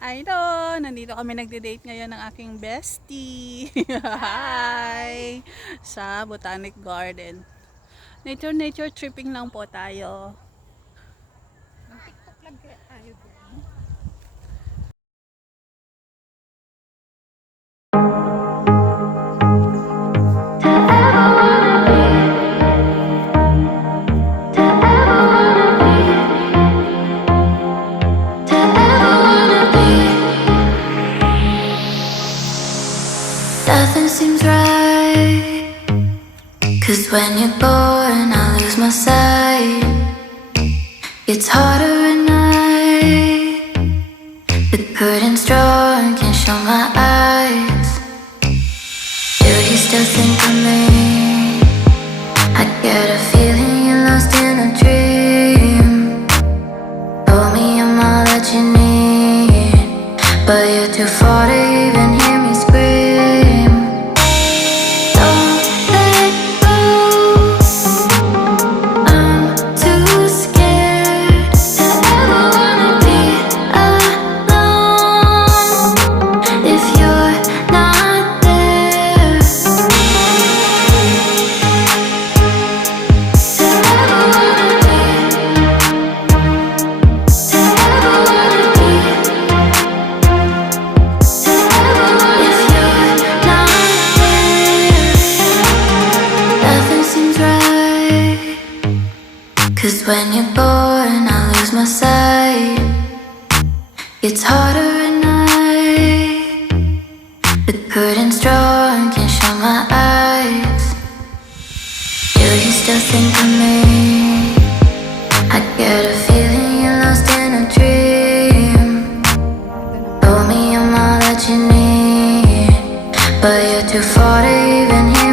Idol! Nandito kami nagde-date ngayon ng aking bestie. Hi! Sa Botanic Garden. Nature nature tripping lang po tayo. It's harder at night. The curtain's drawn, can't show my eyes. Do you still think of me? I get a feeling you're lost in a dream. Told me I'm all that you need, but you're too far to even It's harder at night. The curtain's drawn, can't show my eyes. Do you still think of me? I get a feeling you're lost in a dream. Told me I'm all that you need, but you're too far to even hear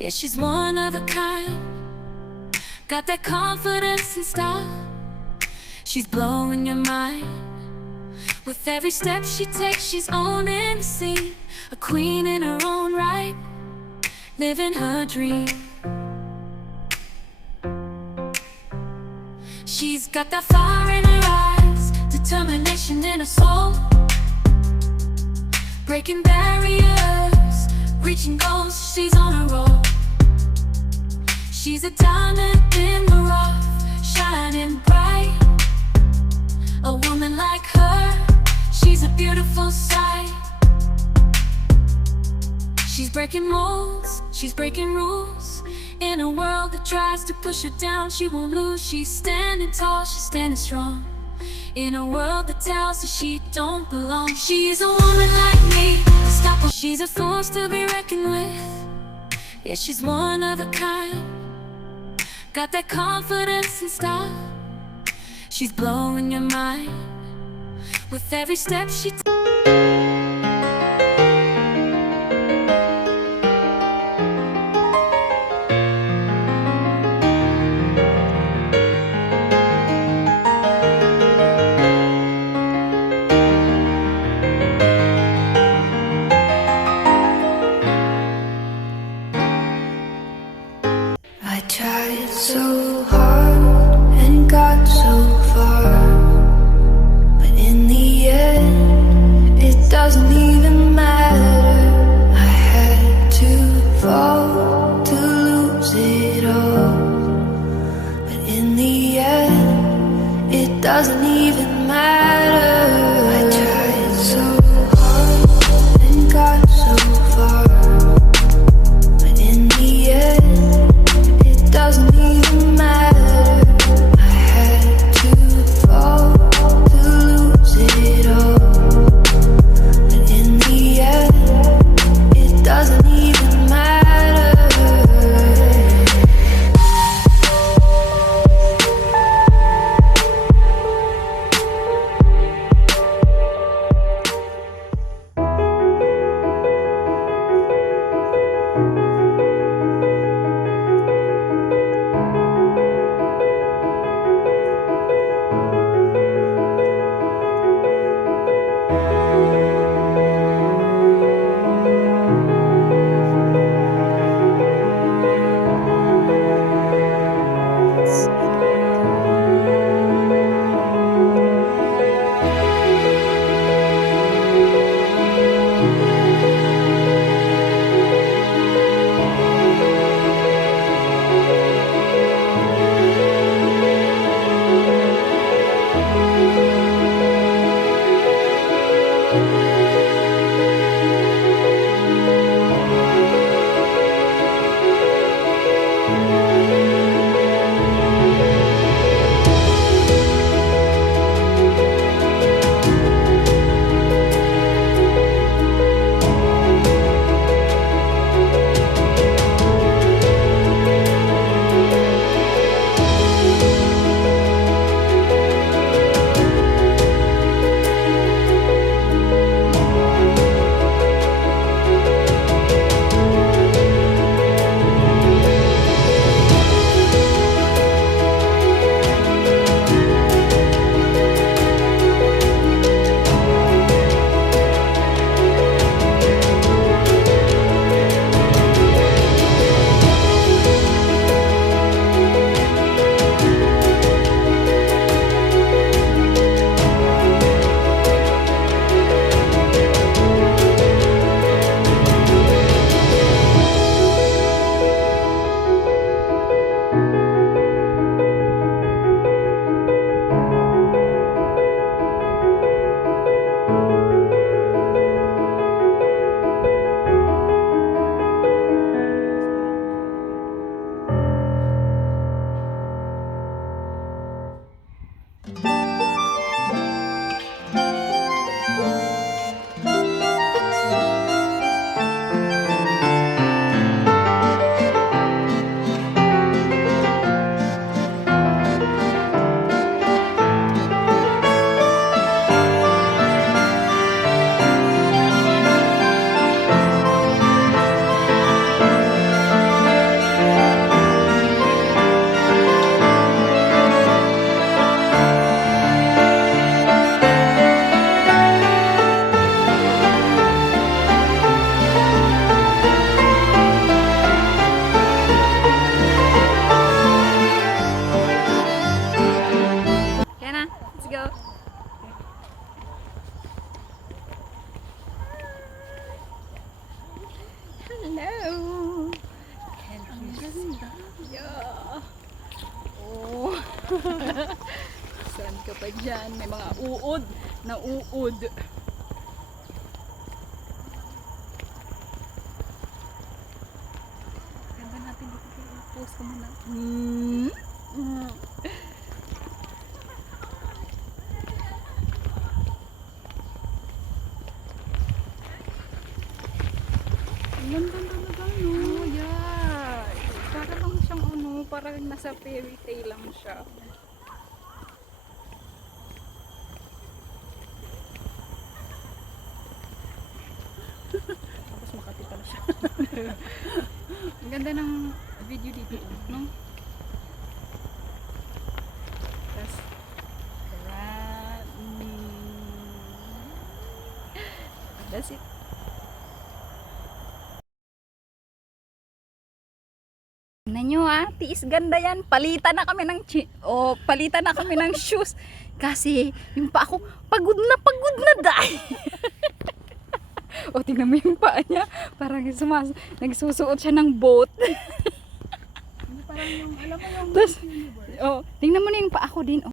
Yeah, she's one of a kind. Got that confidence and style. She's blowing your mind. With every step she takes, she's owning the scene. A queen in her own right, living her dream. She's got that fire in her eyes, determination in her soul. Breaking barriers, Reaching goals, she's on a roll. She's a diamond in the rough, shining bright. A woman like her, she's a beautiful sight. She's breaking molds, she's breaking rules. In a world that tries to push her down, she won't lose. She's standing tall, she's standing strong. In a world that tells her she don't belong, she's a woman like me. She's a force to be reckoned with. Yeah, she's one of a kind. Got that confidence and style. She's blowing your mind with every step she takes. pa dyan. May mga uod na uod. Ganda natin dito kayo. Post ko muna. Mm. Ganda talaga, no? Oh, yeah. Para lang siyang ano, parang nasa fairy tale lang siya. Ang ganda ng video dito, no? Tapos. That's it. Tingnan nyo ah, tiis ganda yan. Palitan na kami ng chi- oh, palitan na kami ng shoes. Kasi yung pa ako, pagod na pagod na dahil. o tingnan mo yung paa niya. Parang sumas nagsusuot siya ng boat. Parang yung, alam mo yung Tapos, oh, tingnan mo na yung paa ko din. Oh.